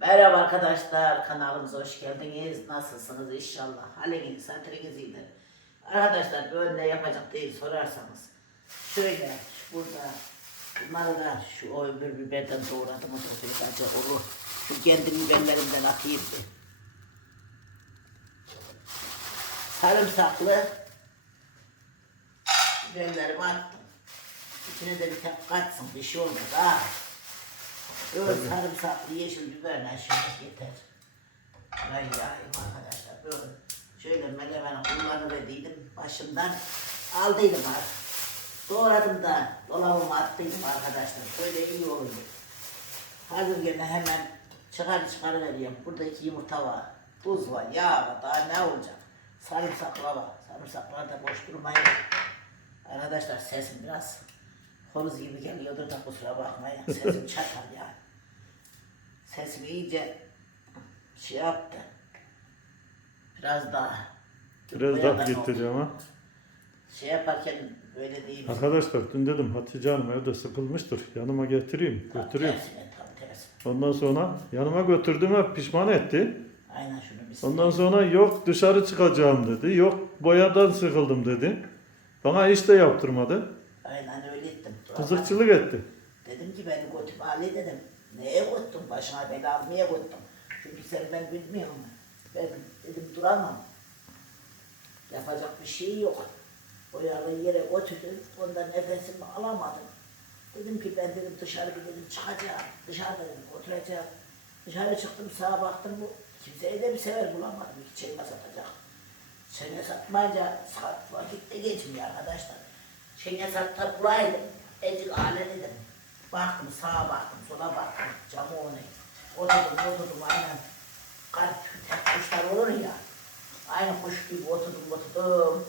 Merhaba arkadaşlar, kanalımıza hoş geldiniz. Nasılsınız inşallah? Haliniz, hatırınız iyidir. Arkadaşlar böyle yapacak değil sorarsanız. Şöyle burada bunları da şu o öbür biberden doğradım. O da acı olur. Şu kendi biberlerimden atayım bir. Sarımsaklı biberlerimi attım. İçine de bir tek katsın bir şey olmaz ha. Böyle sarımsaklı yeşil biberle şöyle yeter. Ben yağayım arkadaşlar böyle. Şöyle melemeni kullanıverdiydim. Başından aldıydım artık. Doğradım da dolabıma attıydım arkadaşlar. Böyle iyi oluyor. Hazır gene hemen çıkar çıkarıveriyorum. Burada iki yumurta var. Tuz var, yağ var. Daha ne olacak? Sarımsakla var. Sarımsaklar da boş durmayın. Arkadaşlar sesim biraz horuz gibi geliyordur da kusura bakmayın. Sesim çatar yani. Sesim iyice şey yaptı. Biraz daha. Biraz daha diyor ama. Şey yaparken böyle değil. Arkadaşlar dün dedim Hatice Hanım evde sıkılmıştır. Yanıma getireyim, Tam götüreyim. tersine, tam tersi. Ondan sonra yanıma götürdüğüme pişman etti. Aynen şunu bir Ondan sonra yok dışarı çıkacağım dedi. Yok boyadan sıkıldım dedi. Bana iş de yaptırmadı. Aynen öyle. Kızıkçılık etti. Dedim ki beni götür Ali dedim. Neye götürdün? Başına bela almaya götürdüm. Çünkü sen ben bilmiyorum. Ben dedim duramam. Yapacak bir şey yok. O yalı yere götürdüm. Ondan nefesimi alamadım. Dedim ki ben dedim dışarı bir dedim çıkacağım. Dışarıda dedim oturacağım. Dışarı çıktım sağa baktım bu kimseyi de bir sever bulamadım. Hiç çelme satacak. Çene satmayınca saat vakit geçmiyor arkadaşlar. Çene satta bulaydım. Ecil ale dedim. Baktım sağa baktım sola baktım. Camı onu. Oturdum oturdum aynen. Kalp tek kuşlar olur ya. Aynı kuş gibi oturdum oturdum.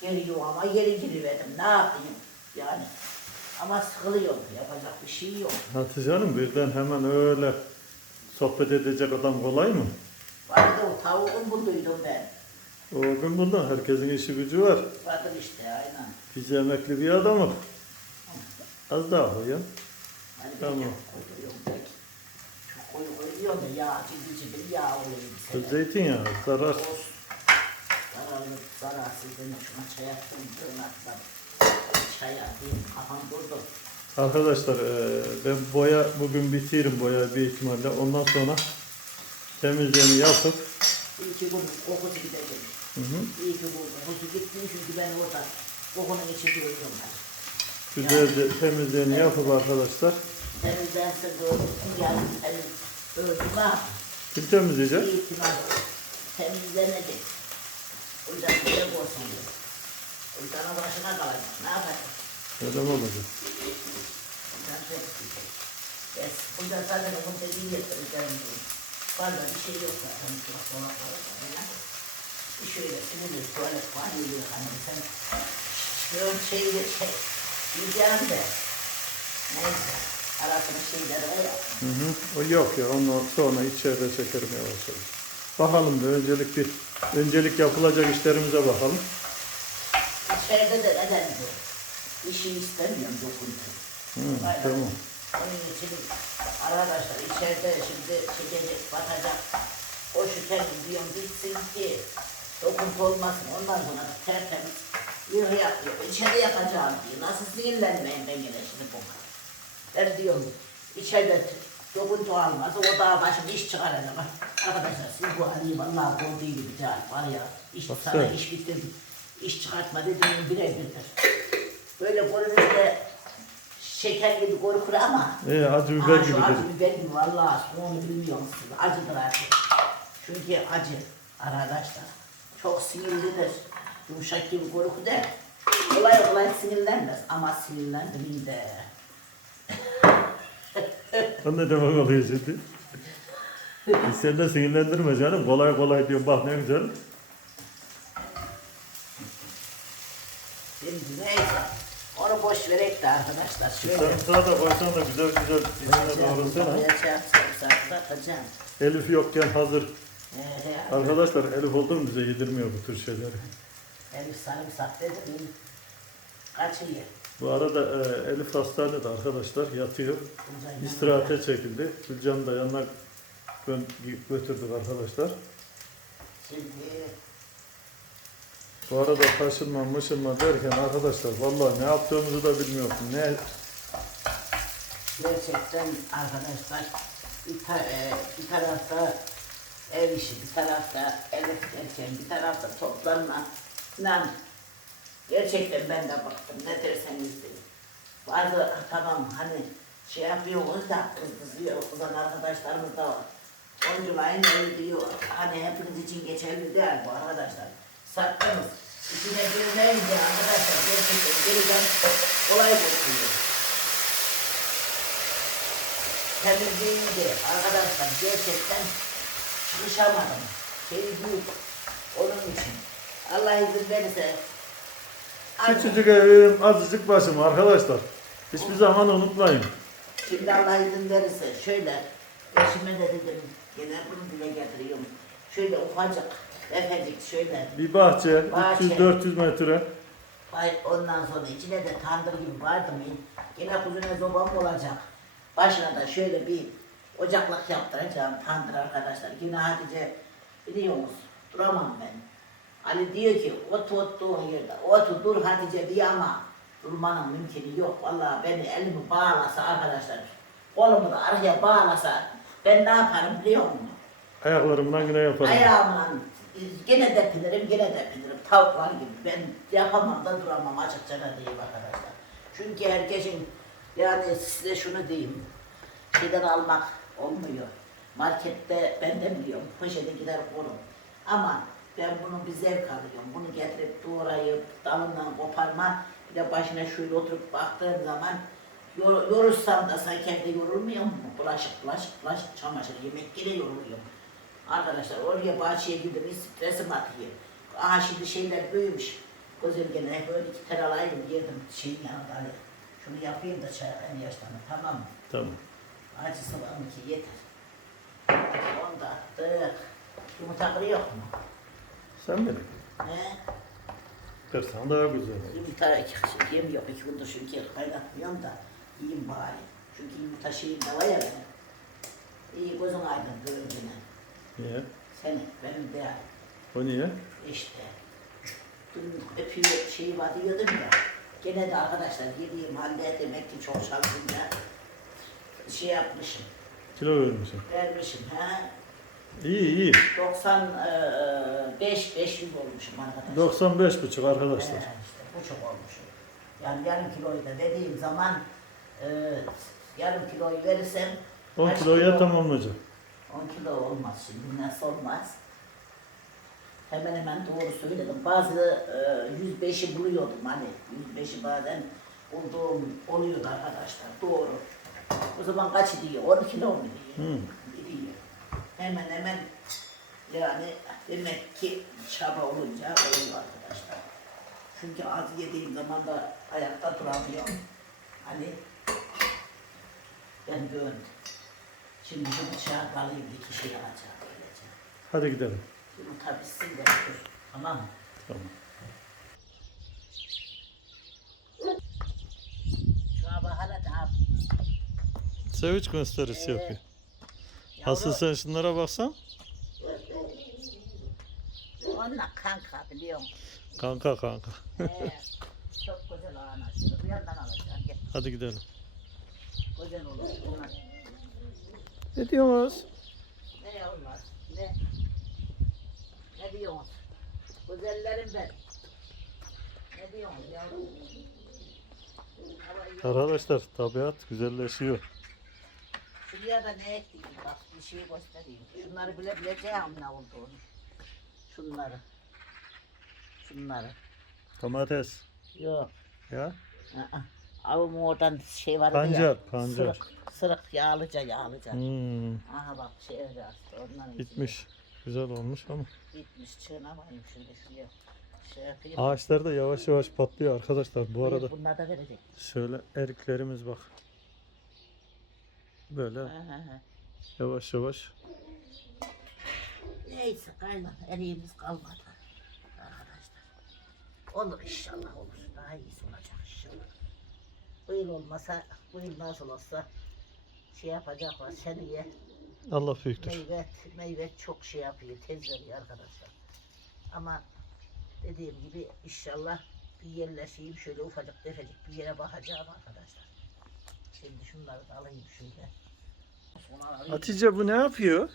Geri yuvama geri giriverdim. Ne yapayım yani. Ama sıkılıyorum. Yapacak bir şey yok. Hatice Hanım birden hemen öyle sohbet edecek adam kolay mı? Vardı o tavuğun bulduydum ben. O gün bunda herkesin işi gücü var. Vardı işte aynen. Biz emekli bir adamız. Az daha ya. Hani Tamam. tamam. koyuyorum pek. Çok koyu koyuyorum da yağ, ciddi ciddi yağ oluyor bir. Zeytinyağı zarar. Olsun. Zararlı, zararsız dedim şuna çay attım, tırnakla. Çay atayım, kafam durdu. Arkadaşlar eee, ben boya bugün bitiririm boya bir ihtimalle. Ondan sonra temizliğini yapıp İyi ki bunun kokusu gidecek. hı hı, İyi ki bu kokusu gitti çünkü ben orada kokunun içi görüyorum ben. Güzelce temizliğini yapıp arkadaşlar Temizlense temiz. Öldüm ne yapayım? kim temizleyecek? Temizlenecek. O yüzden güzel olsun diyor. O yüzden o başına kalacak. Ne yapacak? Öyle mi olacak? Yes. Yüzden zaten onun dediği yaptıracağım diyor. Fazla bir şey yok zaten. Dolap var falan. Bir şöyle sinirli tuvalet var geliyor hani sen. Yok şeyle şey. Yiyeceğim de. Neyse. Arasında şeyler var ya. Hı hı. O yok ya onu sonra içeride yavaş yavaş. Bakalım bir öncelik bir öncelik yapılacak işlerimize bakalım. İçeride de neden. Bir şey istemiyorum dokuntu. Hı, Aynen. tamam. Onun için arkadaşlar içeride şimdi çekecek, batacak. O şu televizyon bitsin ki dokuntu olmasın. Ondan sonra tertemiz yığı yapıyor. İçeride yapacağım diye. Nasıl sinirlenmeyin ben yine şimdi buna. Ben diyorum içeride dokuntu olmaz. O daha başım iş çıkaracağım. Arkadaşlar siz bu haliyi vallahi gibi değil. Var ya iş, Bak sana sen. iş bitirdim. İş çıkartma dediğim birebirdir. Böyle görünürde şeker gibi korkur ama Ee, acı biber gibi acı dedim. biber gibi vallahi onu bilmiyorum siz. Acıdır acı. Çünkü acı arkadaşlar. Çok sinirlidir. Yumuşak gibi korku der. Kolay kolay sinirlenmez ama sinirlendim de. O ne demek oluyor şimdi? Biz seni de sinirlendirme canım. Kolay kolay diyor bak ne güzel. Şimdi neyse. Onu boş verek de arkadaşlar. Şöyle. Sarımsağı da koysan da güzel güzel içine doğrasana. Atacağım. Elif yokken hazır. Ee, Arkadaşlar Elif oldu mu bize yedirmiyor bu tür şeyleri. Elif sarımsak dedim. Kaçıyor. Bu arada e, Elif hastanede arkadaşlar yatıyor. İstirahate çekildi. Gülcan da yanına gö- götürdük arkadaşlar. Şimdi Bu arada taşınma mışınma derken arkadaşlar vallahi ne yaptığımızı da bilmiyorum. Ne gerçekten arkadaşlar bir, ta- e, bir tarafta ev işi, bir tarafta giderken, bir tarafta toplanma. İnan, gerçekten ben de baktım ne derseniz deyin. Bazı tamam hani şey yapıyoruz da kız kızıyor, kızan arkadaşlarımız da var. Oyunculayın öyle diyor. Hani hepiniz için geçerli değil bu arkadaşlar. Sattınız. İçine girmeyince arkadaşlar gerçekten geriden olay bozuyor. temizliğiydi arkadaşlar gerçekten çalışamadım. Şey büyük onun için. Allah izin verirse küçücük evim azıcık başım arkadaşlar. Hiçbir zaman unutmayın. Şimdi Allah izin verirse şöyle eşime de dedim gene bunu dile getiriyorum. Şöyle ufacık efecik şöyle Bir bahçe, Bahçe. 300-400 metre. Ondan sonra içine de tandır gibi vardı mı? Yine kuzine zobam olacak. Başına da şöyle bir ocaklık yaptıracağım tandır arkadaşlar. Yine Hatice biliyor musun? Duramam ben. Ali diyor ki ot ottuğun yerde otu dur Hatice diyor ama durmanın mümkünü yok. Vallahi beni elimi bağlasa arkadaşlar kolumu da arkaya bağlasa ben ne yaparım biliyor musun? Ayaklarımdan yine yaparım. Ayağımla gene de pinirim, gene de pinirim. Tavuklar gibi. Ben yapamam da duramam açıkça da diyeyim arkadaşlar. Çünkü herkesin yani size şunu diyeyim. Şeyden almak olmuyor. Markette ben de biliyorum. Poşete gider korum. Ama ben bunu bir zevk alıyorum. Bunu getirip doğrayıp dalından koparma. Bir de başına şöyle oturup baktığım zaman yor, yorulsam da sanki evde yorulmuyor mu? Bulaşık, bulaşık, bulaşık, çamaşır, yemek gene yoruluyorum. Arkadaşlar oraya bahçeye gidip bir stresim atıyor. Aha şimdi şeyler büyümüş. Gözüm gene böyle iki tel alaydım yedim şeyin yanında hani. Şunu yapayım da çay en yaşlanır tamam mı? Tamam. Acısı var mı ki yeter. Onu da attık. Yumurta kırıyor mu? Sen beni. He? Kırsan daha güzel olur. Yumurta iki yemiyor. İki gündür çünkü kaynatmıyorum da yiyeyim bari. Çünkü yumurta şeyim de var ya benim. İyi gözün aydın böylece. Niye? Senin, benim de O niye? İşte. Dün öpüyor şeyi var diyordum ya. Gene de arkadaşlar yediğim halde demek ki çok şanslıyla şey yapmışım, Kilo vermişsin. vermişim. Ha? İyi iyi. 95 500 olmuşum arkadaşlar. 95 buçuk arkadaşlar. işte bu çok olmuşum. Yani yarım kiloyu da dediğim zaman e, yarım kiloyu verirsem 10 kaç kiloya kilo? tamamlayacak. 10 kilo olmaz şimdi nasıl olmaz? Hemen hemen doğru söyledim. Bazı e, 105'i buluyordum hani 105'i bazen bulduğum oluyordu arkadaşlar doğru. O zaman kaç diyor? 10 kilo mu diyor? Diyor. Hemen hemen yani demek ki çaba olunca oluyor arkadaşlar. Çünkü az yediğim zaman da ayakta duramıyorum. Hani ben gördüm. Şimdi bu bıçağı alayım bir kişi alacağım böylece. Hadi gidelim. Yumurta bitsin de dur. Tamam mı? Tamam. Sevinç gösterisi Ee, yapıyor. Asıl sen şunlara baksan. Onunla kanka biliyor musun? Kanka kanka. Ee, çok güzel anlaşılır. Bir yandan alacağım. Gel. Hadi gidelim. Güzel olur. Bunlar. Ne diyorsunuz? Ne onlar? Ne? Ne diyorsun? Güzellerim ben. Ne diyorsun yavrum? Arkadaşlar tabiat güzelleşiyor. Şuraya da ne ekledim bak bir şey göstereyim. Şunları bile bileceğim ne olduğunu. Şunları. Şunları. Domates. Yok. Ya. Aa, Avım oradan şey var Pancar, pancar. Sırık, sırık yağlıca yağlıca. Hmm, Aha bak şey yazdı. Ondan bitmiş. Güzel olmuş ama. Bitmiş çığınamayayım şöyle şuraya. Şey yapayım. Ağaçlar da yavaş yavaş patlıyor arkadaşlar. Bu arada Bunlar da verecek. şöyle eriklerimiz bak. Böyle Ha, ha, ha. yavaş yavaş. Neyse kaynan eriğimiz kalmadı. Arkadaşlar. Olur inşallah olur. Daha iyisi olacak inşallah. Bu yıl olmasa, bu yıl nasıl olsa şey yapacaklar seneye Allah büyüktür. Meyve, meyve çok şey yapıyor, tez veriyor arkadaşlar. Ama dediğim gibi inşallah bir yerleşeyim şöyle ufacık tefecik bir yere bakacağım arkadaşlar. Şimdi şunları da alayım şöyle. Hatice bu ne yapıyor?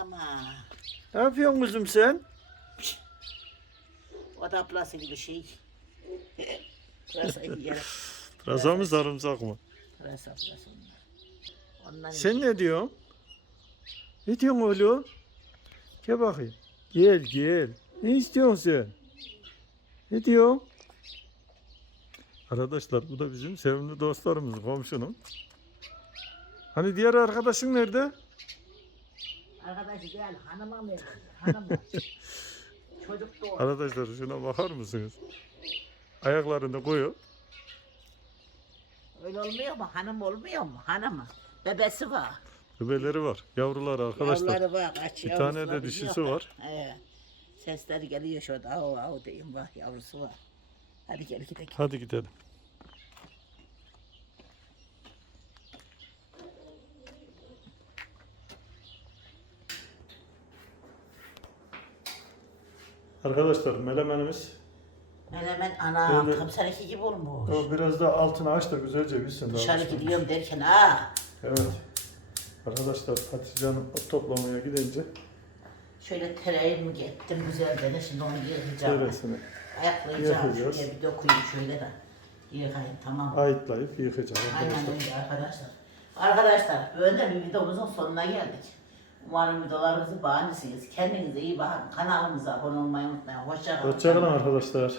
Ama Ne yapıyorsun kızım sen? o da ablası gibi şey. Pırasa yer. Pırasa mı sarımsak mı? Pırasa pırasa onlar. Ondan Sen ne diyorsun? Ne diyorsun oğlum? Gel bakayım. Gel gel. Ne istiyorsun sen? Ne diyorsun? Arkadaşlar bu da bizim sevimli dostlarımız komşunun. Hani diğer arkadaşın nerede? Arkadaş gel hanıma mı? Hanıma. Çocuk doğdu. Arkadaşlar şuna bakar mısınız? Ayaklarını koyuyor. Öyle olmuyor mu? Hanım olmuyor mu? Hanım. Bebesi var. Bebeleri var. Yavruları arkadaşlar. Yavruları var. Kaç Bir tane de dişisi var. He. Sesler geliyor şurada. Av av diyeyim bak yavrusu var. Hadi gel gidelim. Hadi gidelim. Arkadaşlar melemenimiz Menemen ana Öyle. tam seninki gibi olmuş. o biraz da altını aç da güzelce bitsin. Dışarı Daha gidiyorum derken ha. Evet. Arkadaşlar Hatice Hanım ot toplamaya gidince Şöyle tereyağı gittim güzelce. Şimdi onu yıkayacağım. çevresini Ayaklayacağım. Yıkayacağız. Şuraya bir dokuyayım şöyle de. Yıkayayım tamam. ayıtlayıp yıkayacağız Aynen arkadaşlar. öyle arkadaşlar. Arkadaşlar böyle bir videomuzun sonuna geldik. Umarım videolarımızı beğenirsiniz. Kendinize iyi bakın. Kanalımıza abone olmayı unutmayın. Hoşça kalın. Hoşçakalın arkadaşlar.